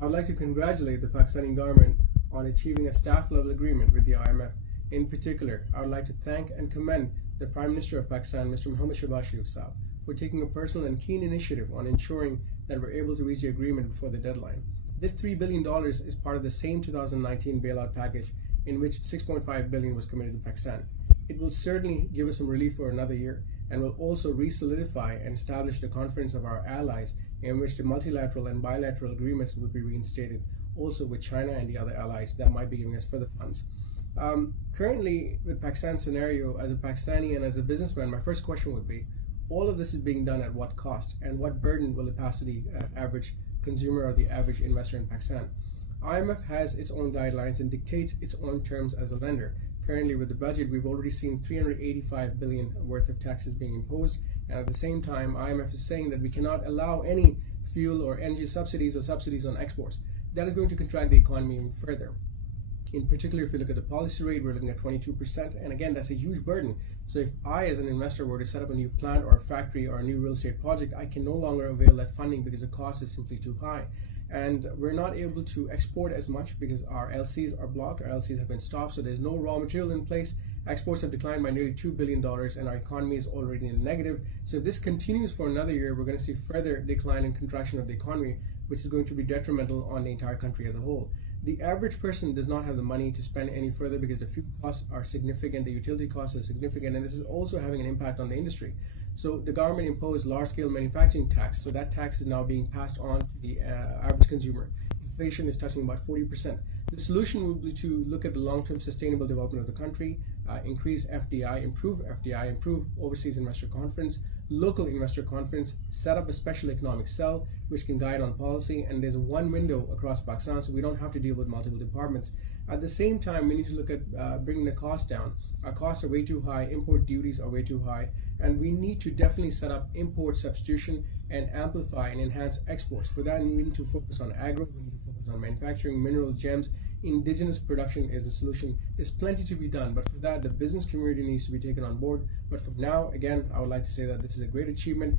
I would like to congratulate the Pakistani government on achieving a staff-level agreement with the IMF. In particular, I would like to thank and commend the Prime Minister of Pakistan, Mr. Mohammad Shahbaz Sharif Saab, for taking a personal and keen initiative on ensuring that we're able to reach the agreement before the deadline. This $3 billion is part of the same 2019 bailout package in which $6.5 billion was committed to Pakistan. It will certainly give us some relief for another year and will also re-solidify and establish the confidence of our allies in which the multilateral and bilateral agreements will be reinstated, also with China and the other allies that might be giving us further funds. Currently, with Pakistan's scenario, as a Pakistani and as a businessman, my first question would be, all of this is being done at what cost, and what burden will it pass to the average consumer or the average investor in Pakistan? IMF has its own guidelines and dictates its own terms as a lender. Currently, with the budget, we've already seen $385 billion worth of taxes being imposed, and at the same time, IMF is saying that we cannot allow any fuel or energy subsidies or subsidies on exports. That is going to contract the economy even further. In particular, if you look at the policy rate, we're looking at 22%, and again, that's a huge burden. So if I, as an investor, were to set up a new plant or a factory or a new real estate project, I can no longer avail that funding because the cost is simply too high. And we're not able to export as much because our LCs are blocked, our LCs have been stopped, so there's no raw material in place. Exports have declined by nearly $2 billion, and our economy is already in negative. So if this continues for another year, we're going to see further decline and contraction of the economy, which is going to be detrimental on the entire country as a whole. The average person does not have the money to spend any further because the fuel costs are significant, the utility costs are significant, and this is also having an impact on the industry. So the government imposed large-scale manufacturing tax, so that tax is now being passed on to the average consumer. Inflation is touching about 40%. The solution would be to look at the long-term sustainable development of the country, increase FDI, improve overseas investor confidence, local investor confidence, set up a special economic cell which can guide on policy, and there's one window across Pakistan so we don't have to deal with multiple departments. At the same time, we need to look at bringing the cost down. Our costs are way too high, import duties are way too high, and we need to definitely set up import substitution and amplify and enhance exports. For that, we need to focus on agro, we need to focus on manufacturing, minerals, gems. Indigenous production is the solution. There's plenty to be done, but for that, the business community needs to be taken on board. But for now, again, I would like to say that this is a great achievement.